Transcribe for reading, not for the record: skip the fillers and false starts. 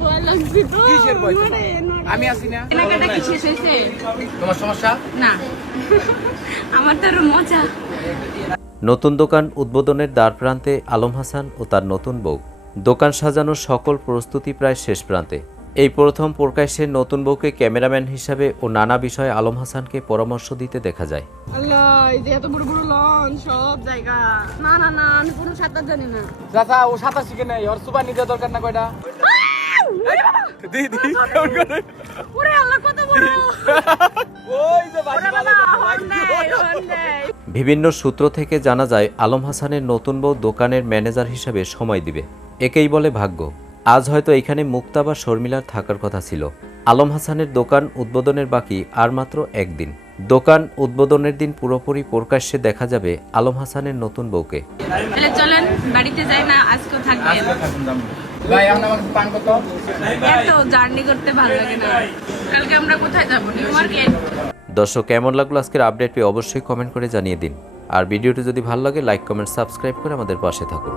ভয় লাগছে তো। কিসের ভয় তোমার? আমি আছি না। কেনাকাটা কি শেষ হয়েছে? তোমার সমস্যা? না, আমার তো আরো মজা। নতুন দোকান উদ্বোধনের দ্বারপ্রান্তে আলম হাসান ও তার নতুন বউ। দোকান সাজানোর সকল প্রস্তুতি প্রায় শেষ প্রান্তে। এই প্রথম প্রকাশ্যে নতুন বউকে ক্যামেরাম্যান হিসাবে ও নানা বিষয়ে আলম হাসানকে পরামর্শ দিতে দেখা যায়। আল্লাহ, এই যে এত বড় বড় লন সব জায়গা। না না না, আমি কোনো সাঁতার জানি না। চাচা ও সাঁতার শিখে নাই, ওর সুপার নিতে দরকার না কয়টা? দিদি কেমন করে? ওরে আল্লাহ, কত বড়! ওই যে বাজি ওরে বাবা, বাজাচ্ছে, হর্ন দেয়, হর্ন দেয়। বিভিন্ন সূত্র থেকে জানা যায় আলম হাসানের নতুন বউ দোকানের ম্যানেজার হিসাবে সময় দিবে। একেই বলে ভাগ্য। আজ হয়তো এখানে মুক্তা বা শর্মিলার থাকার কথা ছিল। আলম হাসানের দোকান উদ্বোধনের বাকি আর মাত্র একদিন। দোকান উদ্বোধনের দিন পুরোপুরি প্রকাশ্যে দেখা যাবে আলম হাসানের নতুন বউকে। তাহলে চলেন বাড়িতে যাই না, আজকেও থাকবেন। ভাই এখন আমাকে পান কত? এত জার্নি করতে ভালো লাগে না। কালকে আমরা কোথায় যাব? New market. দর্শক, কেমন লাগলো আজকের আপডেট পেয়ে অবশ্যই কমেন্ট করে জানিয়ে দিন। আর ভিডিওটি যদি ভালো লাগে লাইক কমেন্ট সাবস্ক্রাইব করে আমাদের পাশে থাকুন।